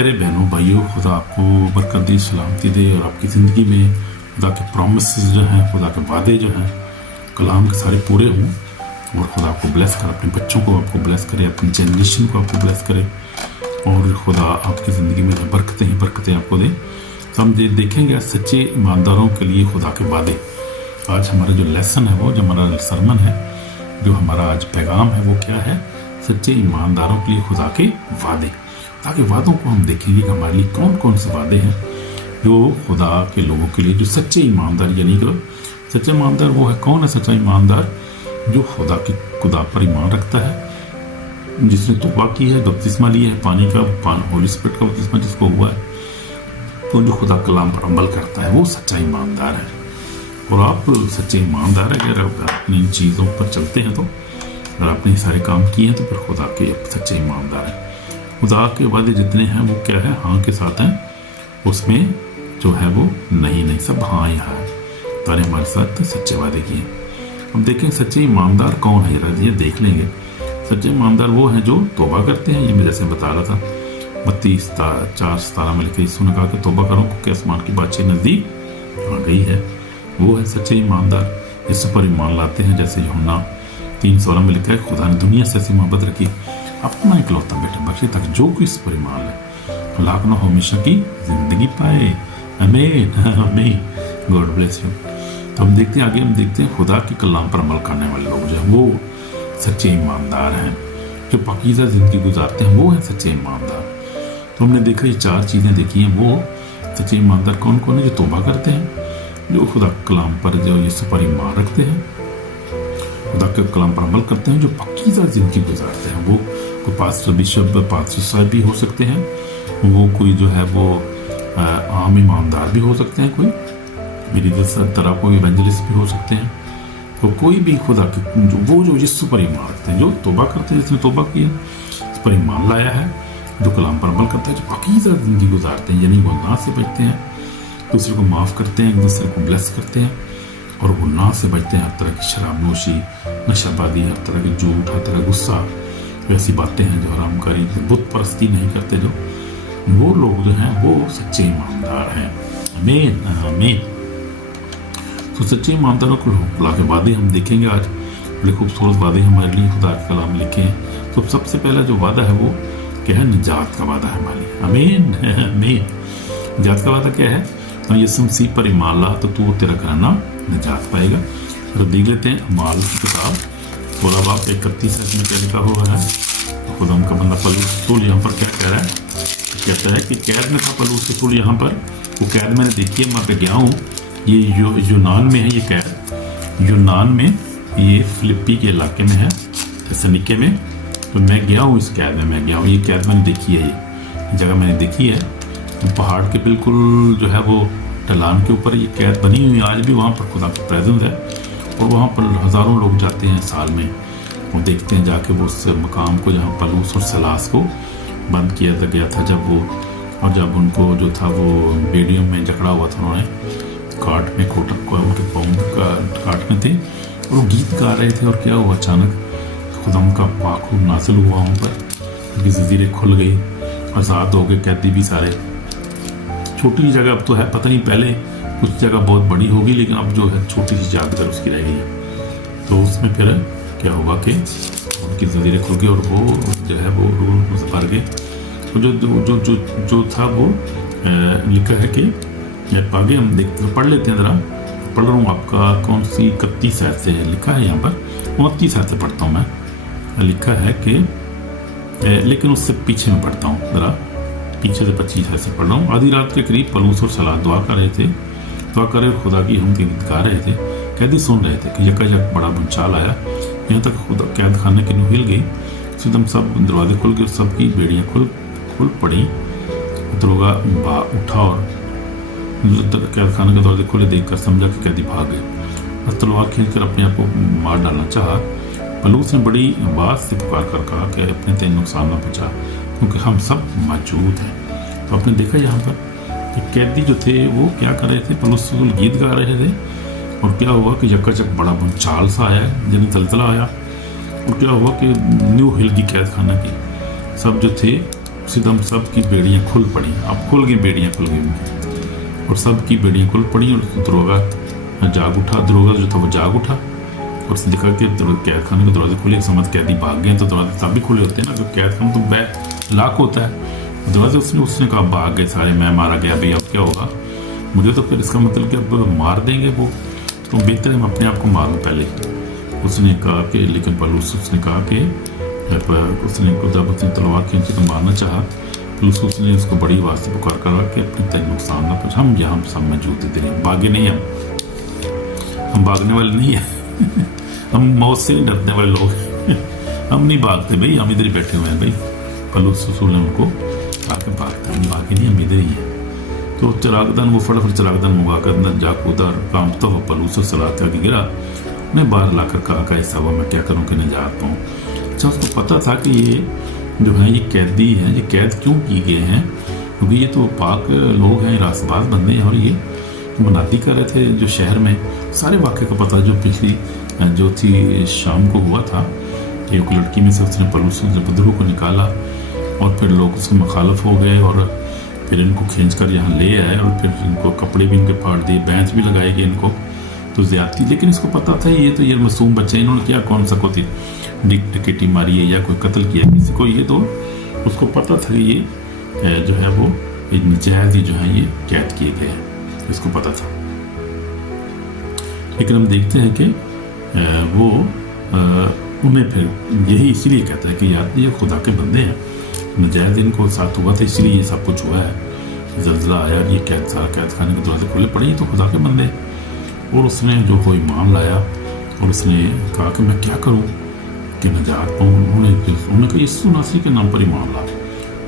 मेरे बहनों भाइयों, खुदा आपको बरकत दे, सलामती दे और आपकी ज़िंदगी में खुदा के प्रॉमिसेस जो हैं, खुदा के वादे जो हैं, कलाम के सारे पूरे हों और खुदा आपको ब्लेस करे, अपने बच्चों को आपको ब्लेस करे, अपनी जनरेशन को आपको ब्लेस करे और खुदा आपकी ज़िंदगी में बरकतें ही बरकतें आपको दे। तो हम देखेंगे सच्चे ईमानदारों के लिए खुदा के वादे। आज हमारा जो लेसन है, वो जो हमारा सरमन है, जो हमारा आज पैगाम है, वो क्या है? सच्चे ईमानदारों के लिए खुदा के वादे। ताकि वादों को हम देखेंगे कि हमारे लिए कौन कौन से वादे हैं जो खुदा के लोगों के लिए, जो सच्चे ईमानदार, यानी कि सच्चे ईमानदार वो है, कौन है सच्चा ईमानदार? जो खुदा पर ईमान रखता है, जिसने तौबा की है, बपतिस्मा लिया है, पानी का होली स्पिरिट का बपतिस्मा जिसको हुआ है, तो जो खुदा कलाम पर अमल करता है वो सच्चा ईमानदार है। और आप सच्चे ईमानदार है, अगर आप अपनी इन चीज़ों पर चलते हैं, तो अगर आपने सारे काम किए हैं तो फिर खुदा के सच्चे ईमानदार हैं। खुदा के वादे जितने हैं वो क्या है? हाँ के साथ हैं, उसमें जो है वो नहीं, सब हाँ ही हाँ। तारे हमारे साथ सच्चे वादे किए। हम देखें सच्चे ईमानदार कौन है, जरा ये देख लेंगे। सच्चे ईमानदार वो हैं जो तौबा करते हैं। ये मैं जैसे बता रहा था, 32:4-17 में लिखे, यीशु ने कहा कि तौबा करो क्योंकि आसमान की बादशाही नज़दीक आ गई है। वो है सच्चे ईमानदार, यीशु पर ईमान लाते हैं। जैसे यूहन्ना 3:16 में लिखा है, खुदा ने दुनिया से ऐसी मोहब्बत रखी, अपना इकलौता बेटा बख्शे ताकि जो कोई इस पर ईमान लाए हलाक ना हो, हमेशा की जिंदगी पाए। आमीन आमीन, गॉड ब्लेस यू। तो हम देखते हैं आगे, हम देखते हैं खुदा के कलाम पर अमल करने वाले लोग जो हैं वो सच्चे ईमानदार हैं। जो पाकीज़ा ज़िंदगी गुजारते हैं वो हैं सच्चे ईमानदार। तो हमने देखा ये 4 चीज़ें देखी हैं। वो सच्चे ईमानदार कौन कौन है? जो तौबा करते हैं, जो खुदा के कलाम पर, जो यीशु पर ईमान रखते हैं, खुदा के कलाम पर अमल करते हैं, जो पाकीज़ा ज़िंदगी गुजारते हैं। वो कोई पास्टर, बिशप, पास्टर साहब भी हो सकते हैं, वो कोई जो है वो आम ईमानदार भी हो सकते हैं, कोई मेरी तरह कोई इवेंजलिस्ट भी हो सकते हैं। तो कोई भी खुदा के जो यीशु पर ईमान रखते हैं, जो तौबा करते हैं, जिसने तौबा की है, इस पर ईमान लाया है, जो कलाम पर अमल करता है, जो पाकीज़ा ज़िंदगी गुजारते हैं, यानी गुनाह से बचते हैं, दूसरे को माफ़ करते हैं, दूसरे को ब्लेस करते हैं और गुनाह से बचते हैं। हर तरह की शराब नोशी, नशाबादी, हर तरह की झूठ, हर तरह गुस्सा, वैसी बातें हैं जो हरामकारी, बुत परस्ती नहीं करते, जो वो लोग जो हैं वो सच्चे ईमानदार हैं। आमीन आमीन। तो सच्चे ईमानदारों को खुदा के वादे हम देखेंगे आज। बड़े खूबसूरत वादे हमारे लिए खुदा के कलाम में लिखे हैं। तो सबसे पहला जो वादा है वो क्या है? निजात का वादा है हमारे लिए। आमीन आमीन। निजात का वादा क्या है? तो यीशु मसीह पर ईमान ला तो तू तेरा घराना निजात पाएगा। तो देख लेते हैं अमाल की किताब 16:31 में क्या लिखा हुआ है। खुदा का बंदा पलूस यहाँ पर क्या कह रहा है? कहता है कि कैद में था पलूस रसूल, यहाँ पर वो कैद मैंने देखी है, मैं पे गया हूँ। ये यूनान में है, ये कैद यूनान में, ये फिलिप्पी के इलाके में है, थेसलोनिके में। तो मैं गया हूँ, इस कैद में मैं गया हूँ। ये कैद मैंने देखी है, ये जगह मैंने देखी है। पहाड़ के बिल्कुल जो है वो ढलान के ऊपर ये कैद बनी हुई है। आज भी वहाँ पर खुदा की प्रेजेंस है और वहाँ पर हज़ारों लोग जाते हैं साल में, वो देखते हैं जाके वो उस मकाम को जहाँ पलूस और सलास को बंद किया गया था, जब उनको जो था वो बेड़ियों में जकड़ा हुआ था, उन्होंने काट में कोटक को उनके पाँव काट में थे और वो गीत गा रहे थे। और क्या हुआ? अचानक खुदा का पाखू नासिल हुआ वहाँ पर, उनकी ज़ंजीरें खुल गई, आज़ाद हो गए कैदी भी सारे। छोटी जगह अब तो है, पता नहीं पहले कुछ जगह बहुत बड़ी होगी, लेकिन अब जो है छोटी सी यादगार उसकी रह गई है। तो उसमें फिर क्या होगा कि उनकी ज़ंजीरें खुल गई और वो जो है वो रूह से भर गए। तो जो था वो लिखा है कि आगे हम पढ़ लेते हैं, ज़रा पढ़ रहा हूँ आपका कौन सी 31 आयत से लिखा है, यहाँ पर 29 आयत से पढ़ता हूँ मैं। लिखा है कि लेकिन उससे पीछे में पढ़ता हूँ, ज़रा पीछे से 25 आयत से पढ़ रहा हूँ। आधी रात के करीब पलूस और सलाह दुआ कर रहे थे, खुदा की हम की गा रहे थे। कैदी सुन रहे थे कि यकायक बड़ा भूचाल आया, यहाँ तक खुदा कैद खाने की नींव हिल गई। एकदम सब दरवाजे खुल गए, सबकी बेड़ियाँ खुल पड़ी। दरोगा उठा और कैद खाने के दरवाजे खुले देखकर समझा कि कैदी भाग गए और तलवार खींचकर अपने आप को मार डालना चाहा। पलूस ने बड़ी आवाज़ से पुकार कर कहा कि अपने तेन नुकसान न पहुँचा, क्योंकि हम सब मौजूद हैं। तो आपने देखा यहाँ पर कि कैदी जो थे वो क्या कर रहे थे? पलूस गीत गा रहे थे और क्या हुआ कि यकायक बड़ा भूचाल सा आया, यानी जलजला आया। और क्या हुआ कि नींव हिल गई कैद खाना की। सब जो थे उसी दम सब की बेड़ियाँ खुल पड़ी। अब खुल गई बेड़ियाँ, खुल गई और सब की बेड़ियाँ खुल पड़ी और दरोगा जाग उठा। दरोगा जो था वो जाग उठा और उसने देखा कि कैद खाने के दरवाजे खुले, समझ कैदी भाग गए। तो दरवाजे तब भी खुले होते हैं ना, जो कैद खाना तो लाक होता है दरवाजे। उसने कहा भाग गए सारे, मैं मारा गया भाई, अब क्या होगा मुझे, तो फिर इसका मतलब कि अब मार देंगे वो, तो बेहतर है मैं अपने आप को मारूं पहले। उसने कहा कि लेकिन पलूस उसने कहा कि जब उसने तलवार खींची तो मारना चाहा, पलूस उसने उसको बड़ी आवाज़ से पुकार करा कि अपने तक नुकसान ना पहुँच, हम यहाँ सब मौजूद देते रहे, भागे नहीं हम भागने वाले नहीं हैं हम मौत से नहीं डरने वाले लोग हैं हम नहीं भागते भाई, हम इधर ही बैठे हुए हैं भाई। पलूस ने उनको आके भागे नहीं, हम इधर ही हैं। तो चिरागदान वो फटाफट चिरागदान मंगा कर अंदर जा कूदा, कांपता हुआ पलूस सलाह के गिरा। उन्हें बाहर लाकर कहा कि ऐसा हुआ, मैं क्या करूँ कि निजात पाऊँ। अच्छा उसको पता था कि ये जो है ये कैदी हैं, ये कैद क्यों किए गए हैं, क्योंकि ये तो पाक लोग हैं, रासबाज बंदे हैं और ये मनाती कर रहे थे जो शहर में। सारे वाक़े का पता जो पिछली जो थी शाम को हुआ था कि एक लड़की में से उसने पलूस बदरू को निकाला और फिर लोग उसके मुखालफ हो गए और फिर इनको खींच कर यहाँ ले आए और फिर इनको कपड़े भी इनके फाड़ दिए, बैंच भी लगाए गए इनको, तो ज़्यादती। लेकिन इसको पता था ये तो ये मासूम बच्चे, इन्होंने क्या कौन सा कोई टिकटी मारी है या कोई कत्ल किया किसी को, ये तो उसको पता था कि ये जो है वो नजायज़ जो है ये कैद किए गए हैं, इसको पता था। लेकिन हम देखते हैं कि वो उन्हें फिर यही इसीलिए कहता है कि यार ये खुदा के बंदे हैं, नजायज़ इनको साथ हुआ था इसलिए ये सब कुछ हुआ है, जल्जला आया, ये कैद खाने के दरवाजे खुले पड़े, ये तो खुदा के बंदे। और उसने जो कोई ईमान लाया और उसने कहा कि मैं क्या करूं कि नजात पाऊँ। उन्होंने कहा यीशु नासरी के नाम पर ईमान ला,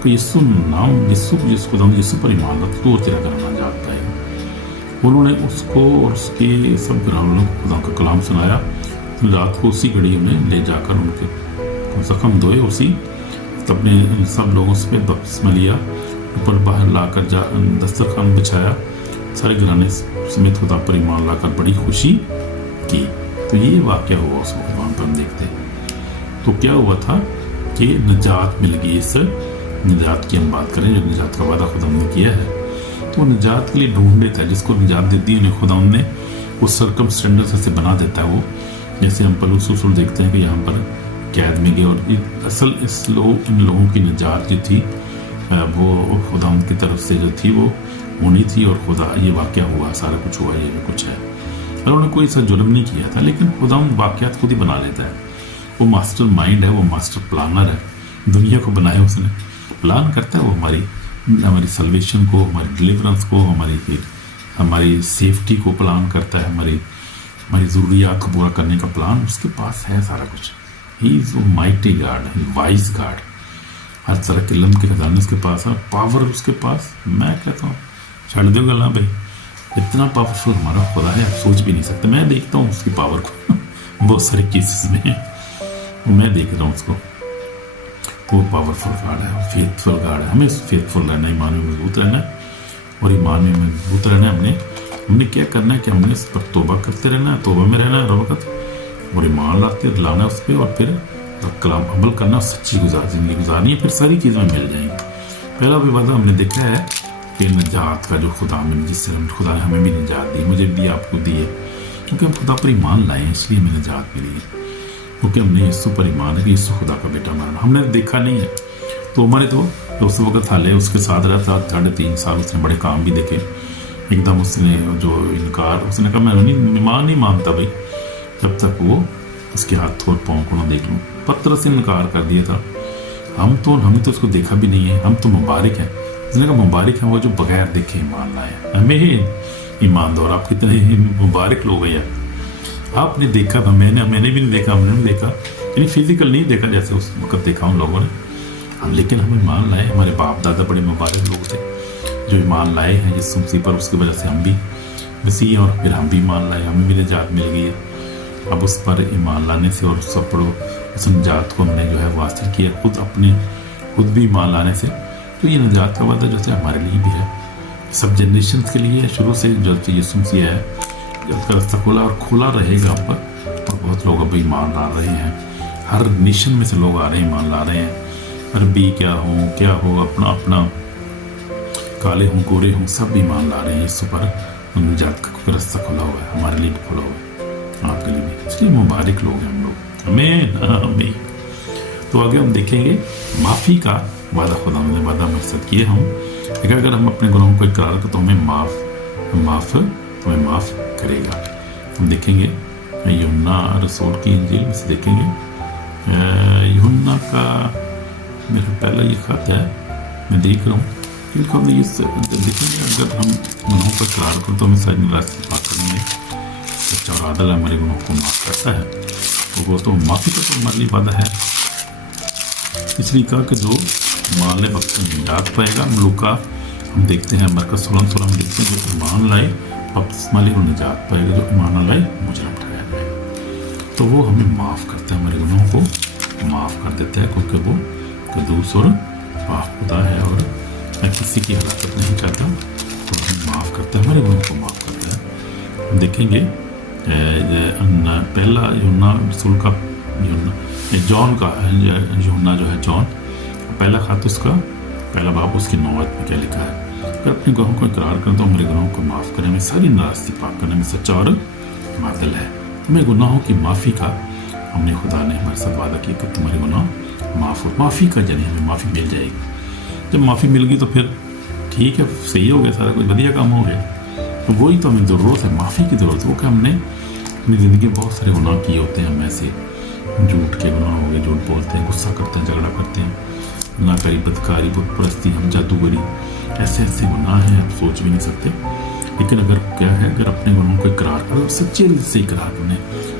कि यीशु नाम जिस खुदा ने यीशु पर ईमान ला तो तेरा घर नजात पाएगा। उन्होंने उसको और उसके सब घरवालों को खुदा का कलाम सुनाया। रात को उसी घड़ी में ले जाकर उनके जख्म धोए, उसी अपने सब लोगों से बपतिस्मा लिया, ऊपर बाहर लाकर दस्तरखान बिछाया, सारे घराने समेत खुदा पर ईमान लाकर बड़ी खुशी की। तो ये वाक़या हुआ उस वहाँ पर हम देखते हैं। तो क्या हुआ था कि निजात मिल गई। इस निजात की हम बात करें, जो निजात का वादा खुदा ने किया है, तो निजात के लिए ढूंढ लेता है, जिसको निजात देती है उन्हें खुदा ने वो सरकमस्टेंसेस से बना देता है। वो जैसे हम पलूस देखते हैं कि यहाँ पर कैद में गए और असल इन लोगों की निजात जो थी वो खुदा की तरफ से जो थी वो होनी थी, और खुदा ये वाक़या हुआ, सारा कुछ हुआ, ये कुछ है। और उन्होंने कोई ऐसा जुर्म नहीं किया था, लेकिन खुदा वाक़यात खुद ही बना लेता है। वो मास्टर माइंड है, वो मास्टर प्लानर है, दुनिया को बनाया उसने, प्लान करता है वो हमारी सल्वेशन को, हमारी डिलीवरेंस को, हमारी सेफ्टी को प्लान करता है, हमारी ज़रूरियात को पूरा करने का प्लान उसके पास है सारा कुछ। He is mighty God, wise God, हर तरह के इल्म के खजाने उसके पास है, पावर उसके पास। मैं कहता हूँ छड़ दो गला भाई, इतना पावरफुल हमारा खुदा है, आप सोच भी नहीं सकते। मैं देखता हूँ उसकी पावर को बहुत सारे केसेस में मैं देख रहा हूँ उसको। वो पावरफुल गॉड है, फेथफुल गॉड है। हमें फेथफुल रहना, ईमान में मजबूत रहना है, और ईमान में मजबूत रहना है। हमने क्या करना है कि हमने इस पर तोबा करते रहना है, तोबा में रहना है हर वक्त, और ईमान लाना है उस पर, और फिर कलाम अमल करना, सच्ची जिंदगी गुजारनी है, फिर सारी चीज़ें मिल जाएंगी। पहला भी वादा हमने देखा है कि निजात का जो खुदा में, जिससे खुदा ने हमें भी निजात दी, मुझे भी आपको दी है, क्योंकि हम खुदा पर ईमान लाए हैं, इसलिए हमें निजात मिली है, क्योंकि हमने यीशु पर ईमान है कि यीशु खुदा का बेटा माना। हमने देखा नहीं है, तो हमारे तो उस वक्त हाले उसके साथ रहा था 3.5 साल, उसने बड़े काम भी देखे। एकदम उसने जो इनकार, उसने कहा मैं ईमान नहीं मानता भाई जब तक वो उसके हाथ थोड़ पाँव को ना देख लूँ। पत्र से इनकार कर दिया था। हमें तो उसको देखा भी नहीं है, हम तो मुबारक हैं। उसने कहा मुबारक हैं वो जो बगैर देखे ईमान लाए, हमें ईमानदार। आप कितने मुबारक लोग हैं यार, आपने देखा था, मैंने भी नहीं देखा, हमने नहीं देखा, यानी फिजिकल नहीं देखा जैसे उस वक्त देखा उन लोगों ने हम, लेकिन हम ईमान लाए। हमारे बाप दादा बड़े मुबारक लोग थे जो ईमान लाए हैं जिस मसीह पर, उसकी वजह से हम भी मसीह, और फिर हम भी ईमान लाए, हमें भी निजात मिल गई है। अब उस पर ईमान लाने से और सब पढ़ो उस निजात को हमने जो है वो हासिल किया, खुद भी ईमान लाने से। तो ये निजात का वादा जो है हमारे लिए भी है, सब जनरेशन के लिए शुरू से जो यीशु मसीह है, उसका रास्ता खुला रहेगा आप पर। और बहुत लोग अब ईमान ला रहे हैं, हर नेशन में से लोग आ रहे हैं, ईमान ला रहे हैं। अरबी क्या हो, अपना अपना काले हों गोरे हों, सब ईमान ला रहे हैं। यीशु पर निजात का कोई रास्ता खुला हुआ है, हमारे लिए भी खुला हुआ है, आपके लिए भी। इसलिए मुबारक लोग हैं हम लोग। आमीन। तो आगे हम देखेंगे माफ़ी का वादा। खुदा ने वादा हमारे साथ किए हम कि अगर हम अपने गुनाहों को इकरार करें तो हमें माफ़ करेगा। हम देखेंगे यूहन्ना रसूल की इंजील में से देखेंगे, यूहन्ना का मेरा पहला ये खत है, मैं देख रहा हूँ। हमने ये देखेंगे अगर हम गुनाहों को इकरार करें तो हमें सारी रास्ते पाक करने में सच्चा और आदल हमारे गुनाहों को माफ़ करता है। तो वो तो माफ़ी का तो हमारे लिए वादा है। इसलिए कहा कि जो मान ले वक्त में निजात पाएगा। मलूका हम देखते हैं मरकज़ 16 में देखते हैं, जो ईमान लाए बपतिस्मा ले वो निजात पाएगा, जो ईमान न लाए मुजरम ठहराया जाएगा। तो वो हमें माफ़ करता है, हमारे गुनाहों को माफ़ कर देता है, क्योंकि वो कदूस और पाक खुदा है और किसी की हलाकत नहीं चाहता। तो हमें माफ़ करता है, हमारे गुनाहों को माफ़ करता है। हम देखेंगे पहला यूहन्ना रसूल का जॉन का यूहन्ना जो है जॉन पहला खत, उसका पहला बाब, उसकी 9 आयत में क्या लिखा है? अगर अपने गुनाहों को इकरार करें तो हमारे गुनाहों को माफ़ करने में, सारी नाराज़गी पाक करने में सच्चा और आदिल है। हमें गुनाहों की माफ़ी का हमने खुदा ने हमारे साथ वादा किया कि तुम्हारे गुनाह माफ़ हो। माफ़ी का जरिए हमें माफ़ी मिल जाएगी। जब माफ़ी मिल गई तो फिर ठीक है, सही हो गया, सारा कुछ बढ़िया काम हो गया। तो वही तो हमें ज़रूरत है, माफ़ी की ज़रूरत है। वो कि हमने अपनी ज़िंदगी में बहुत सारे गुनाह किए होते हैं, हम ऐसे झूठ के गुनाह हो गए, झूठ बोलते हैं, गुस्सा करते हैं, झगड़ा करते हैं, नाकारी, बदकारी, बुत परस्ती, हम जादूगरी, ऐसे ऐसे गुनाह हैं आप सोच भी नहीं सकते। लेकिन अगर क्या है, अगर अपने गुनाहों को इकरार करो, सच्चे दिल से इकरार करें।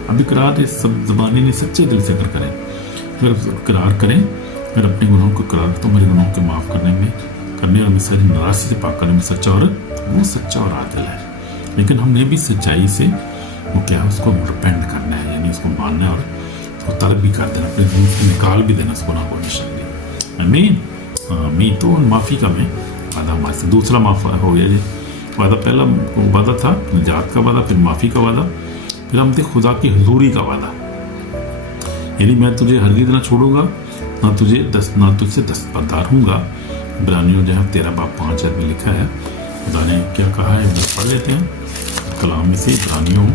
अब इकरार सब ज़बानी नहीं, सच्चे दिल से अगर करें, अगर इकरार करें, अगर अपने गुनाहों को इकरार तो मेरे गुनाहों को माफ़ करने और सारी नाराज़गी से पाक करने में सच्चा और आदिल है। लेकिन हमने भी सच्चाई से वो क्या है, उसको रिपेंट करना है, यानी उसको मानना है और उसको तर्क भी कर देना, अपने दिल से निकाल भी देना उस गुनाह को निशान। आमीन। तो माफ़ी का में वादा हमारे से दूसरा माफ़ हो गया जी। वादा पहला वादा था निजात का वादा, फिर माफ़ी का वादा, फिर हम थे खुदा की हुजूरी का वादा, यानी मैं तुझे हरगिज़ ना छोड़ूंगा, ना तुझसे दस्तबरदार हूँगा। इब्रानियों जो है 13 बाब 5 में लिखा है। खुदा ने क्या कहा है, पढ़ लेते हैं कलाम में से इब्रानियों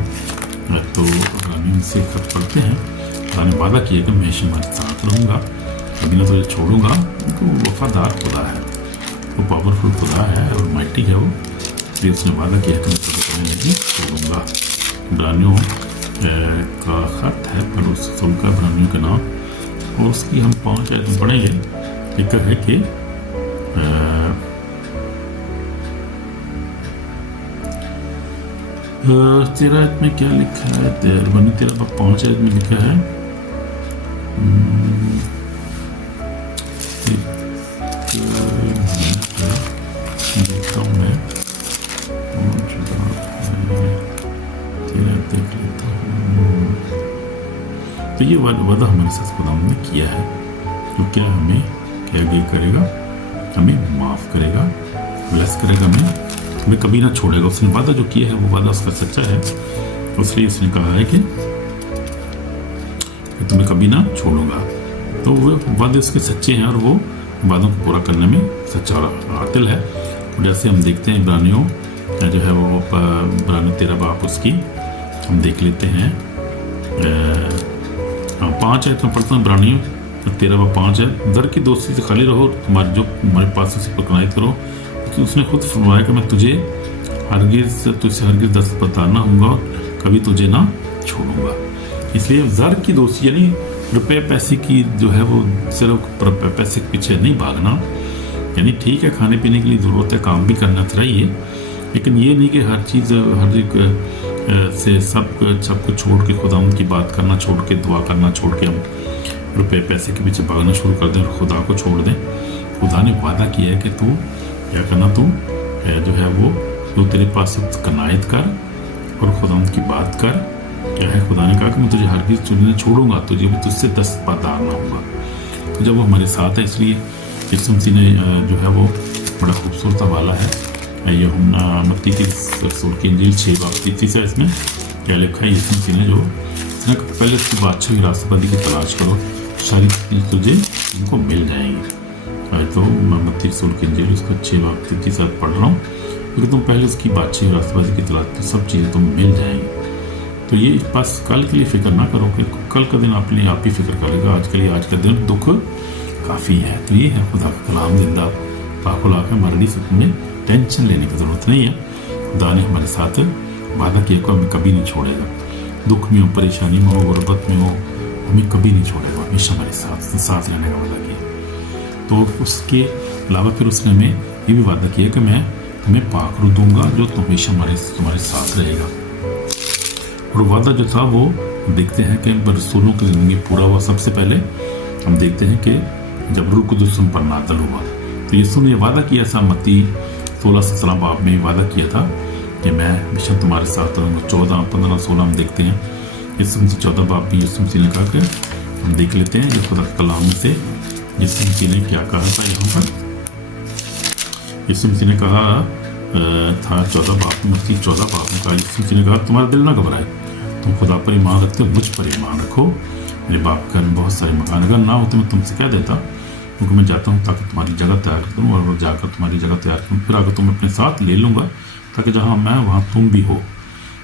से खत पढ़ते हैं। खुदा ने वादा किया कि मैं तुम्हारे साथ रहूँगा, कभी ना तुझे छोड़ूंगा। तो वफादार खुदा है, वो पावरफुल खुदा है और माइटी है वो, इसलिए उसने वादा किया कि मैं तुझे कभी नहीं छोड़ूंगा। इब्रानियों का खत है, पर उस रसूल का इब्रानियों का नाम, और उसकी हम 5 आयत में पढ़ेंगे। लिखा है कि 13 आयत में क्या लिखा है, 13 बाब 5 आयत में लिखा है, देखता हूँ मैं, देख लेता हूँ। तो ये वादा हमारे साथ खुदा ने किया है, तो क्या हमें क्या करेगा, हमें माफ़ करेगा, ब्लेस करेगा, हमें कभी ना छोड़ेगा। उसने वादा जो किया है वो वादा उसका सच्चा है, इसलिए उसने कहा है कि तुम्हें कभी ना छोड़ूंगा। तो वो वादे उसके सच्चे हैं और वो वादों को पूरा करने में सच्चा और आदिल है। जैसे हम देखते हैं इब्रानियों जो है वो इब्रानियों 13 बाब उसकी हम देख लेते हैं, 5 है तो पढ़ता हूँ। इब्रानियों 13 बाब 5 है, दर की दोस्ती से खाली रहो, तुम्हारे पास उसे पकड़ाइत करो, क्योंकि उसने खुद फरमाया कि मैं तुझसे हरगिज़ दस्तबरदार ना हूँगा, कभी तुझे ना छोड़ूंगा। इसलिए ज़र की दोस्ती यानी रुपये पैसे की जो है वो सिर्फ पैसे के पीछे नहीं भागना, यानी ठीक है खाने पीने के लिए ज़रूरत है, काम भी करना चाहिए, लेकिन ये नहीं कि हर चीज़ हर एक से सब कुछ छोड़ के खुदा की बात करना छोड़ के, दुआ करना छोड़ के हम रुपये पैसे के पीछे भागना शुरू कर दें और खुदा को छोड़ दें। खुदा ने वादा किया है कि तू क्या करना, तू जो है वो जो तेरे पास कनायत कर और खुदा की बात कर। क्या है, खुदा ने कहा कि मैं तुझे हरगिज़ तुझे छोड़ूंगा, तुझे भी तुझसे दस्तबरदार ना होगा। तो जब वो हमारे साथ है, इसलिए यीशु मसीह ने जो है वो बड़ा खूबसूरत हवाला है यूहन्ना मत्ती की रसूल की इंजील 6 बाब 33 है। इसमें क्या लिखा है, यीशु मसीह ने जो पहले उसकी बादशाही रास्तबंदी की तलाश करो सारी चीज़ तुझे उनको मिल जाएंगी। तो मत्ती रसूल की इंजील उसको 6 बाब के साथ पढ़ रहा हूँ, क्योंकि तुम पहले उसकी बातचीत और रास्तबाजी की तलाश तो सब चीज़ें तुम मिल जाएंगी। तो ये बस कल के लिए फिक्र ना करो कि कल का दिन अपने आप ही फिक्र करेगा, आज के लिए आज का दिन दुख काफ़ी है। तो ये है खुदा का कलाम जिंदा पाकुला का हमारे लिए, तुमने टेंशन लेने की ज़रूरत नहीं है। खुदा ने हमारे साथ वादा किया को हमें कभी नहीं छोड़ेगा, दुख में हो, परेशानी में हो, गुर्बत में हो, हमें कभी नहीं छोड़ेगा, हमेशा हमारे साथ रहने का वादा किया। तो उसके अलावा फिर उसने हमें ये भी वादा किया कि मैं तुम्हें पाखरू दूंगा जो हमेशा तुम्हारे साथ रहेगा। और वादा जो था वो देखते हैं कि रसूलों की ज़िंदगी पूरा हुआ। सबसे पहले हम देखते हैं कि जब रूह कुदुस पर नाज़िल हुआ तो यीशु ने वादा किया था, मत्ती 16-17 बाब में वादा किया था कि मैं हमेशा तुम्हारे साथ रहूँगा। 14, 15, 16 हम देखते हैं। यीशु मसीह 14 बाब में यीशु मसीह ने कहा कि हम देख लेते हैं जो खुदा के कलाम से यीशु मसीह ने क्या कहा था। यहाँ पर यीशु मसीह ने कहा था 14 बाब में, मत्ती 14 बाब में कहा, यीशु मसीह ने कहा तुम्हारा दिल ना घबराए, तुम खुदा पर ईमान रखते हो, मुझ पर ईमान रखो। मेरे बाप के घर में बहुत सारे मकान, अगर ना होते मैं तुमसे क्या देता, क्योंकि मैं जाता हूँ ताकि तुम्हारी जगह तैयार कर दूँ, और जाकर तुम्हारी जगह तैयार करूँ, फिर आकर तुम अपने साथ ले लूँगा ताकि जहाँ मैं वहाँ तुम भी हो।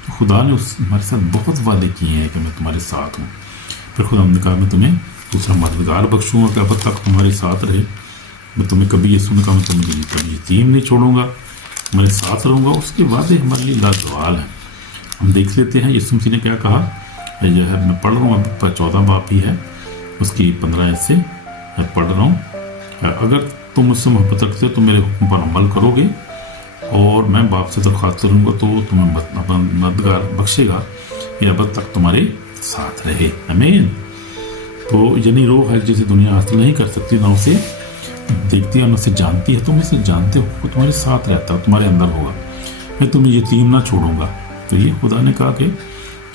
तो खुदा ने हमारे साथ बहुत वादे किए हैं कि मैं तुम्हारे साथ हूँ। फिर खुदा ने कहा मैं तुम्हें दूसरा मददगार बख्शूँगा कि अब तक तुम्हारे साथ रहे। मैं तुम्हें कभी यीशु ने कहा मैं तुम्हें कभी यतीम नहीं छोड़ूंगा, तुम्हारे साथ रहूँगा। उसके वादे हमारे लिए लाजवाल हैं। हम देख लेते हैं यीशु मसीह ने क्या कहा। जो है मैं पढ़ रहा हूँ, अब 14 बाब ही है, उसकी 15 से मैं पढ़ रहा हूँ। अगर तुम मुझसे मोहब्बत रखते हो तो मेरे हुक्म पर अमल करोगे, और मैं बाप से दरख्वास्त करूँगा तो तुम्हें मददगार बख्शेगा, ये अब तक तुम्हारे साथ रहे। आमीन। तो यानी रोह है जिसे दुनिया हासिल नहीं कर सकती, ना उसे देखती है ना उसे जानती है, तुम इसे जानते हो, वो तुम्हारे साथ रहता है, तुम्हारे अंदर होगा। मैं तुम्हें यतीम ना छोड़ूंगा। तो ये खुदा ने कहा कि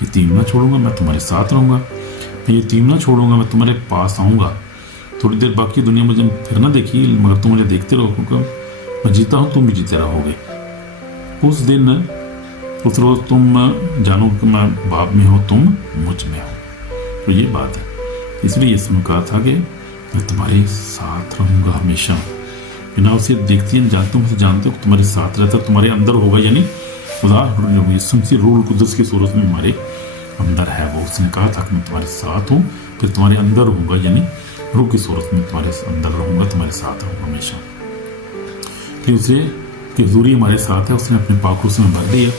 यतीम ना छोड़ूंगा, मैं तुम्हारे साथ रहूँगा। मैं यतीम ना छोड़ूंगा, मैं तुम्हारे पास आऊँगा। थोड़ी देर बाकी दुनिया मुझे फिर ना देखी, मगर तुम मुझे देखते रहो, क्योंकि मैं जीता हूँ, तुम भी जीते रहोगे। उस दिन उस रोज़ तुम जानो कि मैं बाप में हो, तुम मुझ में हो। तो ये बात है, इसलिए यीशु ने कहा था कि मैं तुम्हारे साथ रहूँगा हमेशा। बिना उसे देखती हैं जानते हो, मुझे जानते हो, तुम्हारे साथ रहता, तुम्हारे अंदर होगा। यानी खुदा यीशु मसीह रूह कुदस की सूरत में हमारे अंदर है। वो उसने कहा था कि मैं तुम्हारे साथ हूँ, फिर तुम्हारे अंदर होऊंगा, यानी रूह की सूरत में तुम्हारे अंदर रहूँगा, तुम्हारे साथ रहूँगा हमेशा। फिर उसे कि हजूरी हमारे साथ है, उसने अपने पाखों से भर दिया।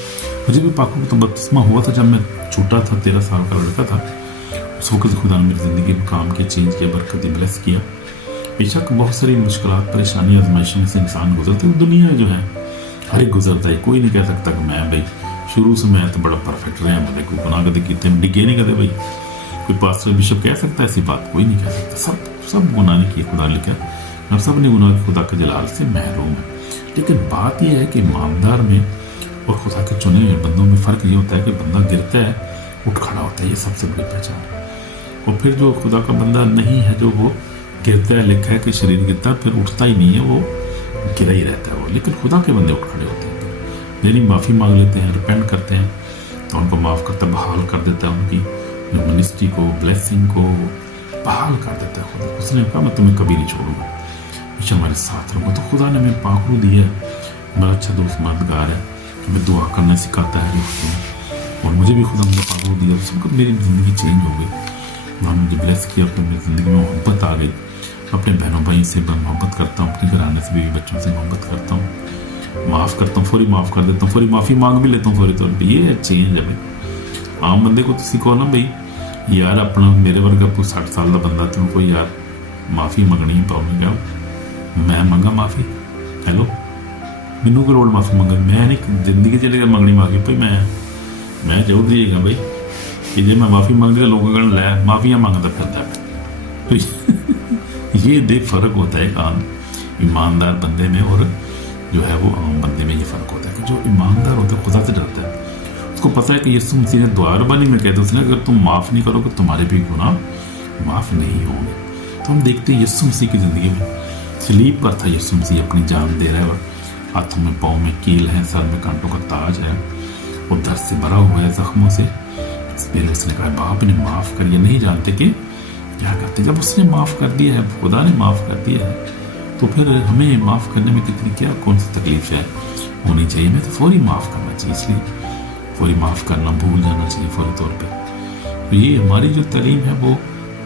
मुझे भी पाखों को तो बपतिस्मा हुआ था जब मैं छोटा था, 13 साल का लड़का था। उस वक्त खुदा ने मेरी ज़िंदगी में काम किया, चेंज किया, बरकत ब्लेस किया। बेशक बहुत सारी मुश्किलात, परेशानी, आजमाइशों से इंसान गुजरते हैं। दुनिया जो है हर एक गुजरता है, कोई नहीं कह सकता कि मैं भाई शुरू से मैं तो बड़ा परफेक्ट रहा, मैं कोई गुनाह कदे किए डिगे नहीं कदे। भाई कोई पास्टर बिशप कह सकता है ऐसी बात? कोई नहीं कह सकता। सब गुनाह ने किए, खुदा लिखा, और सब ने गुनाह खुदा के जलाल से महरूम है। लेकिन बात यह है कि ईमानदार में और खुदा के चुने हुए बंदों में फ़र्क ये होता है कि बंदा गिरता है, उठ खड़ा होता है। ये सबसे बड़ी पहचान है। और फिर जो खुदा का बंदा नहीं है, जो वो गिरता है, लिखा है कि शरीर गिरता है, फिर उठता ही नहीं है, वो गिरा ही रहता है वो। लेकिन खुदा के बंदे उठ खड़े होते हैं, यानी माफ़ी मांग लेते हैं, रिपेंट करते हैं, तो उनको माफ़ करता, बहाल कर देता है, उनकी जो मिनिस्ट्री को, ब्लेसिंग को बहाल कर देता है खुदा। उसने कहा मैं तुम्हें कभी नहीं छोड़ूंगा, हमेशा हमारे साथ रहूँगा। तो खुदा ने हमें पाखरू दी है, बड़ा अच्छा दोस्त मददगार है, हमें दुआ करना सिखाता है दोस्तों। और मुझे भी खुदा ने पाखरू दिया, उसको मेरी ज़िंदगी चेंज हो गई। वहाँ मुझे ब्लेस किया, फिर मेरी ज़िंदगी में मोहब्बत आ गई। अपने बहनों भाई से मोहब्बत करता हूँ, अपने घराने से बीवी बच्चों से मोहब्बत करता हूँ, माफ़ करता हूँ, फौरी माफ़ कर देता हूँ, फौरी माफ़ी मांग भी लेता हूँ फौरी तौर पर। ये है चेंज है भाई। आम बंदे को तुसी कहो ना भाई यार अपना मेरे वर्गा कोई 60 साल का बंदा तेन कोई यार माफ़ी मंगनी पाऊँ, क्या मैं मंगा माफ़ी? हैलो, मैनू कोई लोड़ माफ़ी मंगन? मैं नहीं जिंदगी चलेगा मंगनी माफ़ी भाई। मैं जरूर दिएगा भाई कि जे मैं माफ़ी मंगेगा लोगों का लै माफ़ियाँ मांगता फिरता है। तो ये देख फ़र्क होता है आम ईमानदार बंदे में और जो है वो आम बंदे में। ये फ़र्क होता है कि जो ईमानदार होता है खुदा से डरता है, उसको पता है कि यीशु मसीह ने द्वारबानी में कहते उसने अगर तुम माफ़ नहीं करोगे तुम्हारे भी गुनाह माफ़ नहीं होंगे। तो हम देखते हैं यीशु मसीह की ज़िंदगी में सलीब पर था यीशु मसीह अपनी जान दे रहा है, और हाथों में पाँव में कील है, सर में कांटों का ताज है, और दर्द से भरा हुआ है, जख्मों से। इसलिए उसने कहा बाप ने माफ़ कर, ये नहीं जानते कि क्या करते? जब उसने माफ़ कर दिया है, खुदा ने माफ़ कर दिया है, तो फिर हमें माफ़ करने में कितनी क्या कौन सी तकलीफ है होनी चाहिए? हमें तो फौरी माफ़ करना चाहिए, इसलिए फौरी माफ़ करना भूल जाना चाहिए फौरी तौर पर। तो ये हमारी जो तालीम है वो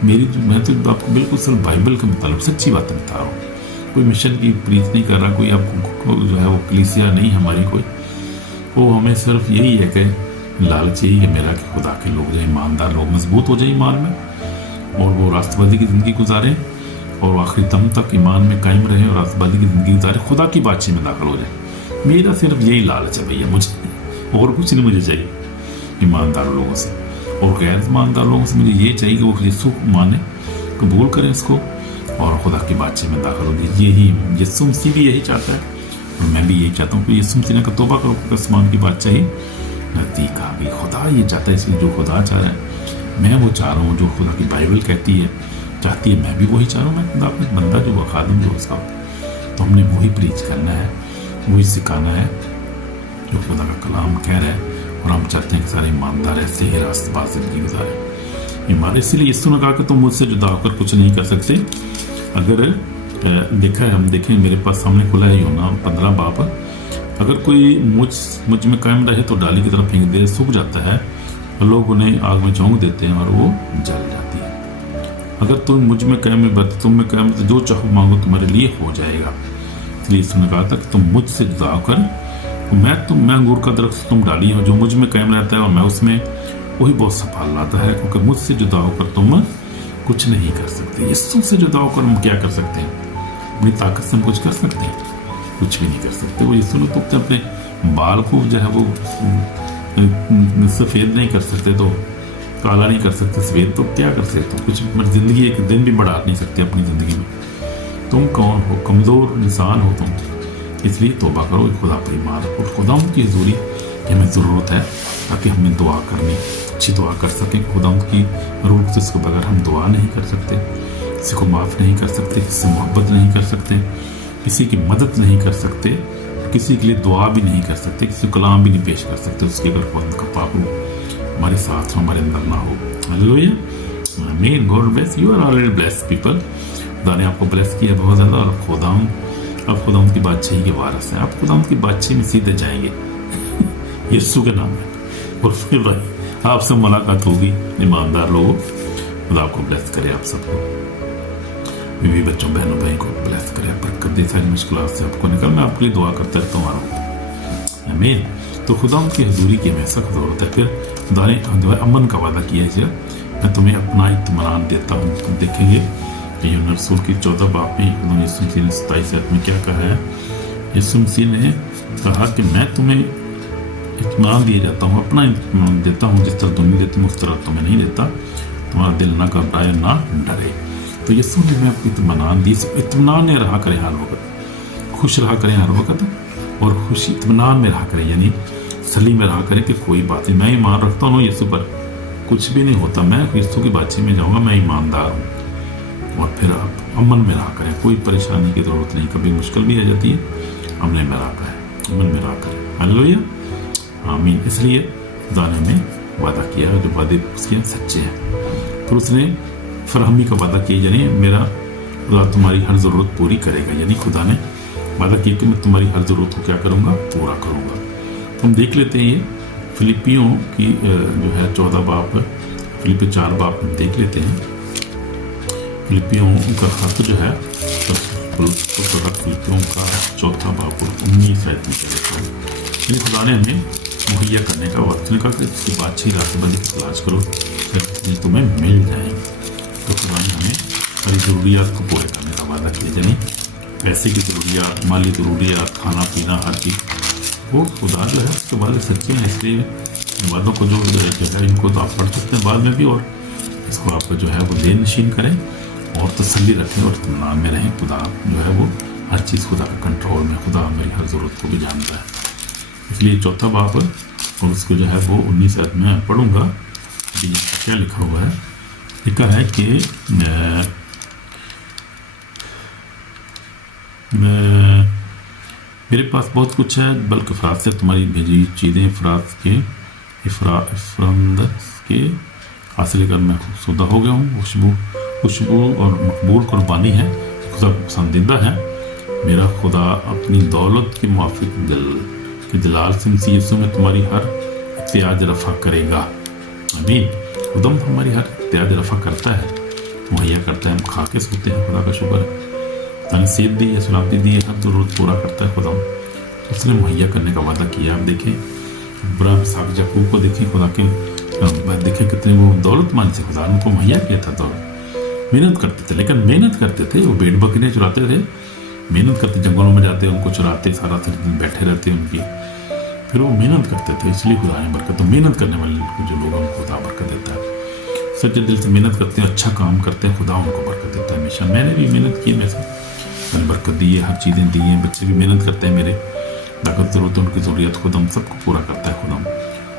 मैं तो आपको बिल्कुल सिर्फ बाइबल के मुताबिक सच्ची बातें बता रहा हूँ। कोई मिशन की प्रीच नहीं कर रहा, कोई आपको जो है वो कलीसिया नहीं हमारी कोई, वो हमें सिर्फ यही है कि लालच यही है मेरा कि खुदा के लोग जो ईमानदार लोग मजबूत हो जाए ईमान में, और वो रास्तबाजी की ज़िंदगी गुजारें और आखिरी दम तक ईमान में कायम रहे और रास्तबाजी की ज़िंदगी गुजारें, खुदा की बातचीत में दाखिल हो जाए। मेरा सिर्फ यही लालच है भैया, मुझे और कुछ नहीं मुझे चाहिए ईमानदार लोगों से। और गैर ईमानदार लोगों से मुझे ये चाहिए कि वो यीशु को माने, कबूल करें इसको और खुदा की बातचीत में दाखिल हो जाए। यही यीशु मसीह भी यही चाहता है और मैं भी यही चाहता हूँ कि यीशु मसीह ने कहा तौबा करो, आसमान की बादशाही नज़दीक आ गई। खुदा ये चाहता है, इसलिए जो खुदा चाह रहा है मैं वो चाह रहा हूँ, जो खुदा की बाइबल कहती है चाहती है मैं भी वही चाह रहा हूँ। मैं खुदा अपना बंदा जो खादिम जो उसका, तो हमने वही प्रीच करना है, वही सिखाना है जो खुदा का कलाम कह रहा है। और हम चाहते हैं कि सारे ईमानदार ऐसे ही रास्तबाज ज़िंदगी गुजारे ईमान। इसलिए यीशु ने कहा कि तुम मुझसे जुदा होकर कुछ नहीं कर सकते। अगर देखा है, हम देखें मेरे पास सामने खुला है यूहन्ना 15 बाब, अगर कोई मुझ में कायम रहे तो डाली की तरफ फेंक दे, सूख जाता है और लोग उन्हें आग में झोंक देते हैं और वो जल जाती है। अगर तुम मुझ में कायम में तुम में कायम, तो जो चाहो मांगो तुम्हारे लिए हो जाएगा। इसलिए यीशु ने कहा था कि तुम मुझसे जुदा होकर, मैं अंगूर का दरख्त, तुम डाली हो, जो मुझ में कायम रहता है और मैं उसमें, वही बहुत सा फल लाता है। क्योंकि मुझसे जुदा होकर तुम कुछ नहीं कर सकते। यीशु से जुदा होकर हम क्या कर सकते हैं? अपनी ताकत से हम कुछ कर सकते हैं? कुछ भी नहीं कर सकते। वो यीशु ने तो अपने बाल को जो है वो सफ़ेद नहीं कर सकते, तो काला नहीं कर सकते, सफ़ेद तो क्या कर सकते? तो कुछ ज़िंदगी एक दिन भी बढ़ा नहीं सकते अपनी ज़िंदगी में। तुम कौन हो? कमज़ोर इंसान हो तुम। इसलिए तौबा करो, खुदा पर ईमान रखो। खुदा की हजूरी की हमें ज़रूरत है ताकि हमें दुआ करनी, अच्छी दुआ कर सकें। खुदा की रूह से के बगैर हम दुआ नहीं कर सकते, किसी को माफ़ नहीं कर सकते, किसी से मोहब्बत नहीं कर सकते, किसी की मदद नहीं कर सकते, किसी के लिए दुआ भी नहीं कर सकते, किसी को कलाम भी नहीं पेश कर सकते उसके अगर खुदा का पाप हमारे साथ हो, हमारे अंदर ना हो। हालेलुया, आमीन। God bless you, are already blessed people. खुदा ने आपको ब्लेस किया बहुत ज़्यादा, और खुदा आप खुदा की बादशाही के वारिस हैं। आप खुदा की बादशाही में सीधे जाएंगे यीशु के नाम में, और फिर भाई आपसे मुलाकात होगी ईमानदार लोगों। खुदा आपको ब्लेस करे, आप सबको, बीवी बच्चों बहनों भाई को ब्लेस करे, बरकत दे, सारी मुश्किलात से आपको निकल। मैं आपके लिए दुआ करता रहता हूँ, आमीन। तो खुदा की हजूरी की हमें सख्त ज़रूरत है। फिर खुदा ने जो है अमन का वादा किया है, मैं तुम्हें अपना इत्मीनान देता हूँ। तुम देखेंगे यूहन्ना रसूल की 14 बाब में यीशु मसीह ने 27 आयत में क्या कहा है? यीशु मसीह ने कहा कि मैं तुम्हें इत्मीनान दिए जाता हूँ, अपना इत्मीनान देता हूँ, जिस तरह तुम नहीं देते उस तरह तुम्हें नहीं देता। तुम्हारा दिल ना घबराए ना डरे। तो यीशु ने हमें अपनी इत्मीनान दी। इत्मीनान में रहा करें हर वक्त, खुश रहा करें हर वक्त, और खुशी इत्मीनान में रहा करें, यानी सली में रहा करें कि कोई बात नहीं, मैं ईमान रखता हूँ यीशु पर, कुछ भी नहीं होता, मैं यीशु की बातचीत में जाऊँगा, मैं ईमानदार हूँ। और फिर आप अमन में रहा करें, कोई परेशानी की ज़रूरत नहीं, कभी मुश्किल भी आ जाती है, अमन में रहा करें, अमन में रहा करें। हालेलुया, आमीन। इसलिए खुदा ने हमें वादा किया, जो वादे उसके सच्चे हैं। फिर उसने फरहमी का वादा किया, यानी मेरा खुदा तुम्हारी हर ज़रूरत पूरी करेगा। यानी खुदा ने वादा किया कि मैं तुम्हारी हर ज़रूरत को क्या करूँगा? पूरा करूँगा। हम देख लेते हैं ये फिलिपियों की जो है 14 बाब, फिलिपियों 4 बाब में देख लेते हैं। फिलिपियों का खत जो है फिलिपियों का 4 बाब 19 आयत में कहता है, खुदा ने हमें मुहैया करने का वक्त ने कहा कि इसकी बातचीत रास्तबाजी की तलाश करो, फिर तुम्हें मिल जाएंगे। तो खुदा ने हमें सारी ज़रूरियात को पूरे करने का वादा किया, यानी पैसे की ज़रूरियात, माली ज़रूरियात, खाना पीना, हर चीज़, वो खुदा जो है उसके वादे सच्चे हैं। इसलिए वादों को जो है इनको तो आप पढ़ सकते हैं बाद में भी, और इसको आप जो है वो देन नशीन करें और तसल्ली रखें और इत्मीनान में रहें। खुदा जो है वो हर चीज़ खुदा का कंट्रोल में, खुदा मेरी हर ज़रूरत को भी जानता है। इसलिए 4 बाब और उसको जो है वो 19 आयत में पढ़ूँगा। क्या लिखा हुआ है? लिखा है कि मेरे पास बहुत कुछ है, बल्कि अफराद से तुम्हारी भेजी चीज़ें अफराद के हासिल कर मैं खुशबुदा हो गया हूँ। खुशबू खुशबू और मकबूल कुर्बानी है, खुदा पसंदीदा है। मेरा खुदा अपनी दौलत के मुआफिक दिल के जलाल से मसीह यीशु में तुम्हारी हर इत्याज रफ़ा करेगा। आमीन। खुदा हमारी हर इत्याज रफ़ा करता है, मुहैया करता है। हम खा के सोते हैं, खुदा का शुक्र है। तन सेहत दी है, सलामती दी है, हर ज़रूरत पूरा करता है खुदा। उसने मुहैया करने का वादा किया। आप देखें इब्राहिम, इसहाक, याकूब को देखें, खुदा के देखें कितने वो दौलतमंद से, खुदा ने उनको मुहैया किया था दौलत। मेहनत करते थे, लेकिन मेहनत करते थे, वो भेड़ बकरियाँ चुराते थे, मेहनत करते, जंगलों में जाते उनको चुराते, सारा दिन बैठे रहते उनकी, फिर वो मेहनत करते थे। इसलिए खुदा ने बरकत, तो मेहनत करने वाले जो लोग हैं खुदा बरकत देता है। सच्चे दिल से मेहनत करते हैं, अच्छा काम करते हैं, खुदा उनको बरकत देता है हमेशा। मैंने भी मेहनत की, मेरे से मैंने बरकत दी है, हर चीज़ें दी हैं। बच्चे भी मेहनत करते हैं मेरे, ताकत ज़रूरत है उनकी ज़रूरियत खुदा सबको पूरा करता है खुदा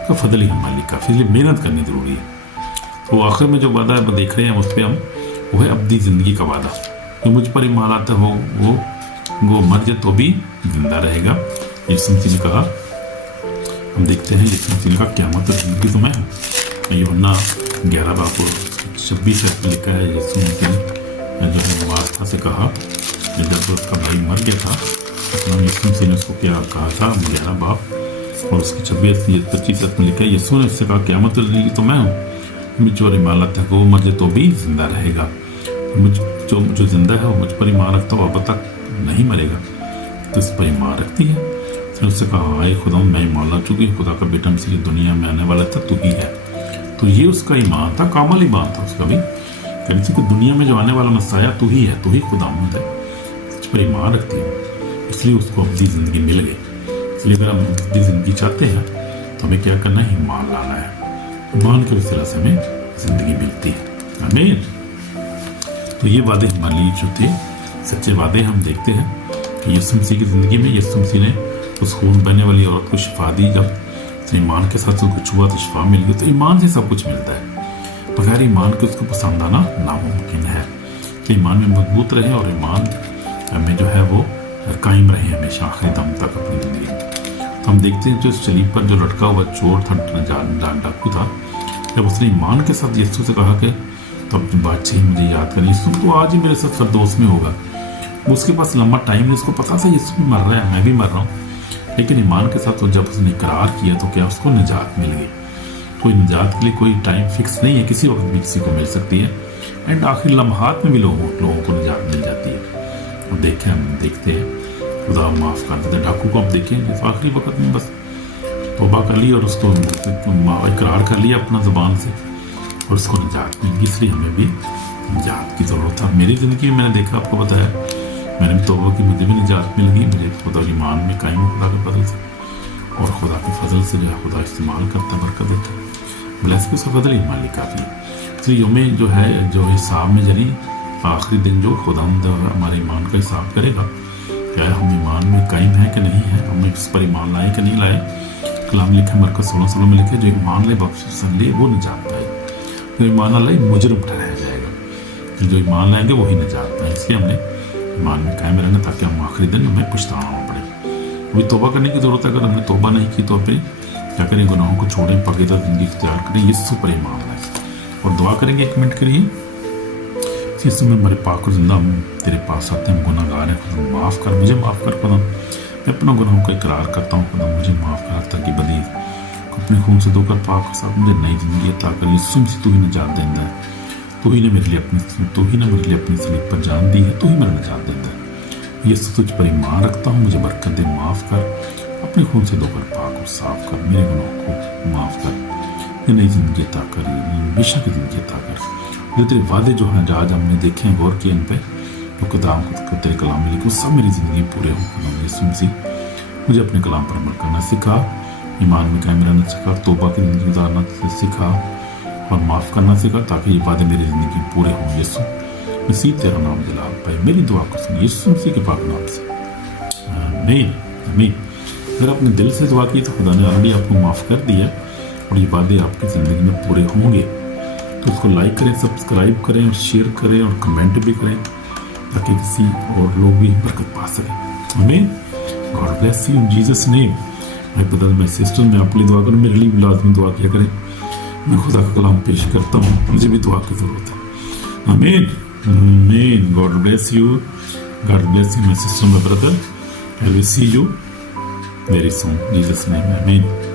तो फजल ही हमारी काफ़ी, इसलिए मेहनत करनी ज़रूरी है। तो आखिर में जो वादा है देख रहे हैं उस पर हम, वो है अब्दी ज़िंदगी का वादा। जो मुझ पर ईमान आता हो वो मर जाए तो भी जिंदा रहेगा। यीशु मसीह ने कहा, हम देखते हैं यीशु मसीह ने कहा क़यामत तो ज़िंदगी तो मैं हूँ। यूहन्ना 11:26 लिखा है, यीशु मसीह ने जो है वास्ता से कहा, जब उसका भाई मर गया था, यीशु मसीह ने उसको क्या कहा था, 11 बाप और उसकी 26-25 में लिखा है, यीशु ने उससे कहा क़यामत तो ज़िंदगी तो मैं हूँ, मुझ पर ईमान रखता है वो मर जाए तो भी जिंदा रहेगा। जो जिंदा है वो मुझ पर ईमान रखता है, वो अब तक नहीं मरेगा, तो इस पर ईमान रखती है। उससे कहा, हाय खुदा मैं ईमान ला चुकी, खुदा का बेटा मसीह दुनिया में आने वाला था, तू ही है। तो ये उसका ईमान था, कामल ईमान था उसका भी, कि दुनिया में जो आने वाला मसाया तू ही है, तू ही खुदावंद है, इस पर ईमान रखती है। इसलिए उसको अपनी ज़िंदगी मिल गई। इसलिए अगर हम अपनी ज़िंदगी चाहते हैं तो हमें क्या करना है, ईमान लाना है। ईमान के वसीला से हमें ज़िंदगी मिलती है। आमीन। तो ये वादे हमारे लिए जो थे सच्चे वादे, हम देखते हैं कि यीशु मसीह की ज़िंदगी में यीशु मसीह ने उस खून बहने वाली औरत को शिफा दी। जब ईमान के साथ उसको छुआ तो शिफा मिल गई। तो ईमान से सब कुछ मिलता है, बगैर ईमान के उसको पसंद आना नामुमकिन है। तो ईमान में मजबूत रहे और ईमान में जो है वो कायम रहे हमेशा आखिरी दम तक अपनी ज़िंदगी में। तो हम देखते हैं जो सलीब पर जो लटका हुआ चोर था, डाकू था, जब उसने ईमान के साथ यीशु से कहा कि तब तो बादशाही मुझे याद करें, यीशु तो आज ही मेरे साथ फिरदौस में होगा। उसके पास लंबा टाइम नहीं, उसको पता था यीशु भी मर रहा है, मैं भी मर रहा हूँ, लेकिन ईमान के साथ तो जब उसने इकरार किया तो क्या उसको निजात मिल गई। कोई निजात के लिए कोई टाइम फिक्स नहीं है, किसी वक्त भी किसी को मिल सकती है, एंड आखिरी लम्हात में भी लोगों को निजात मिल जाती है। और देखें, हम देखते हैं खुदा माफ़ कर देते। डाकू को आप देखें, जिस आखिरी वक्त में बस तौबा कर ली और उसको इकरार कर लिया अपना ज़ुबान से और उसको निजात मिल गई। इसलिए हमें भी निजात की ज़रूरत है। मेरी ज़िंदगी में मैंने देखा, आपको बताया, मैंने भी तौबा की, मुझे भी निजात मिल गई। मुझे खुदा की ईमान में कायम खुदा के फजल से, और खुदा के फजल से जो है खुदा इस्तेमाल करता है, बरकत देता है। ब्लेस के उसका फजल ईमान काफ़ी है। इसलिए हमें जो है जो हिसाब में जनी आखिरी दिन जो खुदा हमारे ईमान का हिसाब करेगा, क्या हम ईमान में कायम है कि नहीं है, हमें इस पर ईमान लाए कि नहीं लाए। कलाम लिखे मरकज़ 16 में लिखे, जो ईमान ले बख्शिश ले वो निजात पाएगा, जो ईमान लाई मुजरिम ठहराया जाएगा। जो ईमान लाएंगे वही निजात पाए। इसलिए हमने ईमान में कायम रहना, ताकि हम आखिरी दिन हमें पछताना ना पड़े। अभी तौबा करने की ज़रूरत है। अगर हमने तौबा नहीं की तो अपने क्या करें, गुनाहों को छोड़ें, पगीदा ज़िंदगी इख्तियार करें, यीशु पर ईमान लाएं और दुआ करेंगे। 1 मिनट के लिए, यीशु में हमारे पाक और जिंदा हम तेरे पास आते हैं, गुनाहगार हैं, खुदा माफ़ कर, मुझे माफ़ कर खुदा, मैं अपना गुनाहों का इकरार करता हूँ खुदा, मुझे माफ़ कर, ताकि बदी अपने खून से धोकर पाक साथ मुझे नई जिंदगी अता कर। यीशु से तू ही निजात देता है, तू ही ने मेरे लिए अपनी सलीब पर जान दी है, तू ही मेरा निजात देता है। यीशु तुझ पर ईमान रखता हूँ, मुझे बरकत दे, माफ़ कर, अपने खून से धोकर पाक और साफ कर, मेरे गुनाहों को माफ़ कर, नई जिंदगी अता कर, हमेशा की जिंदगी अता कर। जो तेरे वादे जो हैं आज हमने देखे हैं, गौर किए इन पे, तो कलाम को तेरे कलाम में लिखो, सब मेरी ज़िंदगी पूरे हों। यीशु मसीह मुझे अपने कलाम पर अमल करना सिखा, ईमान में कायम रहना सिखा, तौबा की ज़िंदगी गुजारना सिखा और माफ़ करना सिखा, ताकि ये वादे मेरी ज़िंदगी पूरे हों। यीशु मसीह तेरा नाम जलाल पाए, मेरी दुआ को सुन यीशु मसीह के पाक नाम से, आमीन आमीन। अगर आपने दिल से दुआ की तो खुदा ने ऑलरेडी आपको माफ़ कर दिया और ये वादे आपकी ज़िंदगी में पूरे होंगे। तो उसको लाइक करें, सब्सक्राइब करें और शेयर करें और कमेंट भी करें, ताकि किसी और लोग भी बरकत पा सकें। आमीन। God bless you in Jesus name. मैं ब्रदर, मैं सिस्टर, मैं आपके लिए दुआ करूँ, मेरे लिए भी लाजमी दुआ किया करें। मैं खुदा का कलाम पेश करता हूँ, मुझे भी दुआ की ज़रूरत है। Amen. Amen. God bless you. God bless you, my sister, my brother. I will see you very soon. In Jesus' name. Amen.